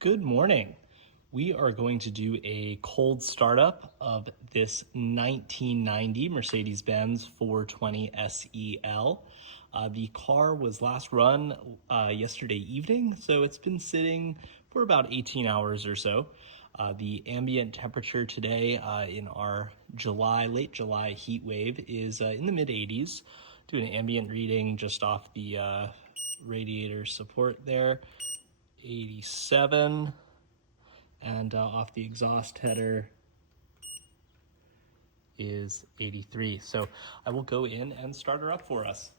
Good morning. We are going to do a cold startup of this 1990 Mercedes-Benz 420SEL. The car was last run yesterday evening, so it's been sitting for about 18 hours or so. The ambient temperature today in our late July heat wave is in the mid 80s. Doing an ambient reading just off the radiator support there, 87, and off the exhaust header is 83. So I will go in and start her up for us.